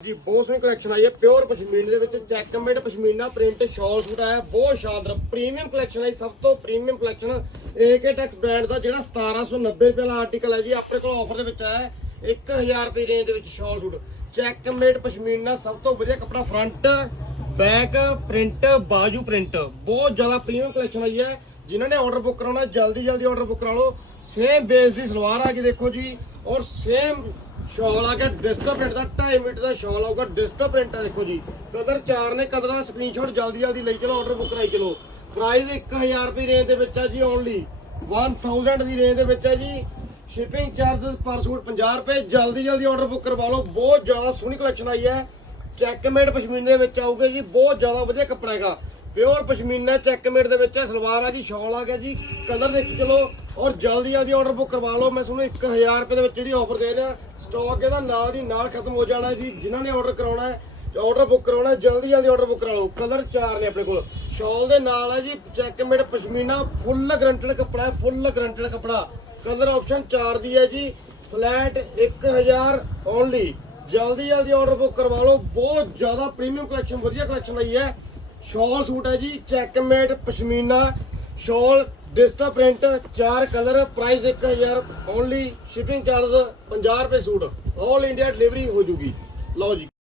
ਜੀ ਬਹੁਤ ਸੋਹਣੀ ਕਲੈਕਸ਼ਨ ਆਈ ਹੈ ਪਿਓਰ ਪਸ਼ਮੀਨੇ ਦੇ ਵਿੱਚ ਚੈੱਕਮੇਡ ਪਸ਼ਮੀਨਾ ਪ੍ਰਿੰਟ ਸ਼ਾਲ ਸੂਟ ਆਇਆ, ਬਹੁਤ ਸ਼ਾਨਦਾਰ ਪ੍ਰੀਮੀਅਮ ਕਲੈਕਸ਼ਨ ਆਈ, ਸਭ ਤੋਂ premium collection AK tech brand ਦਾ ਜਿਹੜਾ 1790 ਰੁਪਏ ਦਾ ਆਰਟੀਕਲ ਹੈ ਜੀ, ਆਪਣੇ ਕੋਲ ਆਫਰ ਦੇ ਵਿੱਚ ਆਇਆ ਹੈ 1000 ਰੁਪਏ ਰੇਂਜ ਦੇ ਵਿੱਚ ਸ਼ਾਲ ਸੂਟ। ਚੈੱਕਮੇਡ ਪਸ਼ਮੀਨਾ, ਸਭ ਤੋਂ ਵਧੀਆ ਕੱਪੜਾ ਫਰੰਟ ਬੈਕ ਪ੍ਰਿੰਟ ਬਾਜੂ ਪ੍ਰਿੰਟ ਬਹੁਤ ਜ਼ਿਆਦਾ ਪ੍ਰੀਮੀਅਮ ਕਲੈਕਸ਼ਨ ਆਈ ਹੈ, ਜਿਨ੍ਹਾਂ ਨੇ ਆਰਡਰ ਬੁੱਕ ਕਰਾਉਣਾ ਜਲਦੀ ਜਲਦੀ ਆਰਡਰ ਬੁੱਕ ਕਰਾ ਲਓ। ਸੇਮ ਬੇਸ ਦੀ ਸਲਵਾਰ ਆ ਗਈ ਦੇਖੋ ਜੀ, ਔਰ ਸੇਮ ਸ਼ਾਲ ਆ ਗਿਆ ਡਿਸਟੋ ਪ੍ਰਿੰਟ ਦਾ 2.5 ਮੀਟਰ ਦਾ ਸ਼ਾਲ ਆਊਗਾ ਡਿਸਟੋ ਪ੍ਰਿੰਟ ਆ ਦੇਖੋ ਜੀ। ਕਦਰ ਚਾਰ ਨੇ ਕਦਰ ਦਾ ਸਕਰੀਨਸ਼ਾਟ ਜਲਦੀ ਜਲਦੀ ਲਈ ਚਲੋ ਆਰਡਰ ਬੁੱਕ ਕਰਾਈ ਚਲੋ। ਪ੍ਰਾਈਸ 1000 ਰੁਪਏ ਰੇਂਜ ਦੇ ਵਿੱਚ ਆ ਜੀ ਓਨਲੀ 1000 ਦੀ ਰੇਂਜ ਦੇ ਵਿੱਚ ਆ ਜੀ। ਸ਼ਿਪਿੰਗ ਚਾਰजेस ਪਰ ਸੂਟ 50 ਰੁਪਏ। ਜਲਦੀ ਜਲਦੀ ਆਰਡਰ ਬੁੱਕ ਕਰਵਾ ਲਓ। ਬਹੁਤ ਜ਼ਿਆਦਾ ਸੋਹਣੀ ਕਲੈਕਸ਼ਨ ਆਈ ਹੈ। ਚੈੱਕਮੇਡ ਪਸ਼ਮੀਨੇ ਦੇ ਵਿੱਚ ਆਊਗਾ ਜੀ। ਬਹੁਤ ਜ਼ਿਆਦਾ ਵਧੀਆ ਕੱਪੜਾ ਹੈਗਾ। ਪਿਓਰ ਪਸ਼ਮੀਨਾ ਚੈੱਕਮੇਟ ਦੇ ਵਿੱਚ ਹੈ, ਸਲਵਾਰ ਆ ਜੀ, ਸ਼ਾਲ ਆ ਗਿਆ ਜੀ, ਕਲਰ ਦੇਖ ਚਲੋ, ਔਰ ਜਲਦੀ ਜਲਦੀ ਆਰਡਰ ਬੁੱਕ ਕਰਵਾ ਲਓ। ਮੈਂ ਤੁਹਾਨੂੰ 1000 ਰੁਪਏ ਦੇ ਵਿੱਚ ਜਿਹੜੀ ਆਫਰ ਦੇ ਰਿਹਾ ਸਟਾਕ ਇਹਦਾ ਨਾਲ ਦੀ ਨਾਲ ਖਤਮ ਹੋ ਜਾਣਾ ਜੀ, ਜਿਨ੍ਹਾਂ ਨੇ ਆਰਡਰ ਕਰਾਉਣਾ ਹੈ ਆਰਡਰ ਬੁੱਕ ਕਰਾਉਣਾ ਜਲਦੀ ਜਲਦੀ ਆਰਡਰ ਬੁੱਕ ਕਰਾ ਲਓ। ਕਲਰ ਚਾਰ ਨੇ ਆਪਣੇ ਕੋਲ। ਸ਼ਾਲ ਦੇ ਨਾਲ ਹੈ ਜੀ ਚੈੱਕਮੇਡ ਪਸ਼ਮੀਨਾ ਫੁੱਲ ਗਰੰਟਡ ਕੱਪੜਾ ਹੈ ਫੁੱਲ ਗਰੰਟਡ ਕੱਪੜਾ। ਕਲਰ ਆਪਸ਼ਨ 4 ਦੀ ਹੈ ਜੀ ਫਲੈਟ 1000 ਓਨਲੀ ਜਲਦੀ ਜਲਦੀ ਆਰਡਰ ਬੁੱਕ ਕਰਵਾ ਲਓ। ਬਹੁਤ ਜ਼ਿਆਦਾ ਪ੍ਰੀਮੀਅਮ ਕਲੈਕਸ਼ਨ ਵਧੀਆ ਕਲੈਕਸ਼ਨ ਆਈ ਹੈ। ਸ਼ਾਲ ਸੂਟ ਹੈ ਜੀ ਚੈੱਕਮੇਟ ਪਸ਼ਮੀਨਾ, ਸ਼ਾਲ ਡਿਸਟਾ ਪ੍ਰਿੰਟ ਚਾਰ colour price 1000 only shipping charge 50 ਰੁਪਏ ਸੂਟ। 올 ਇੰਡੀਆ ਡਿਲੀਵਰੀ ਹੋ ਜੂਗੀ। ਲਓ ਜੀ।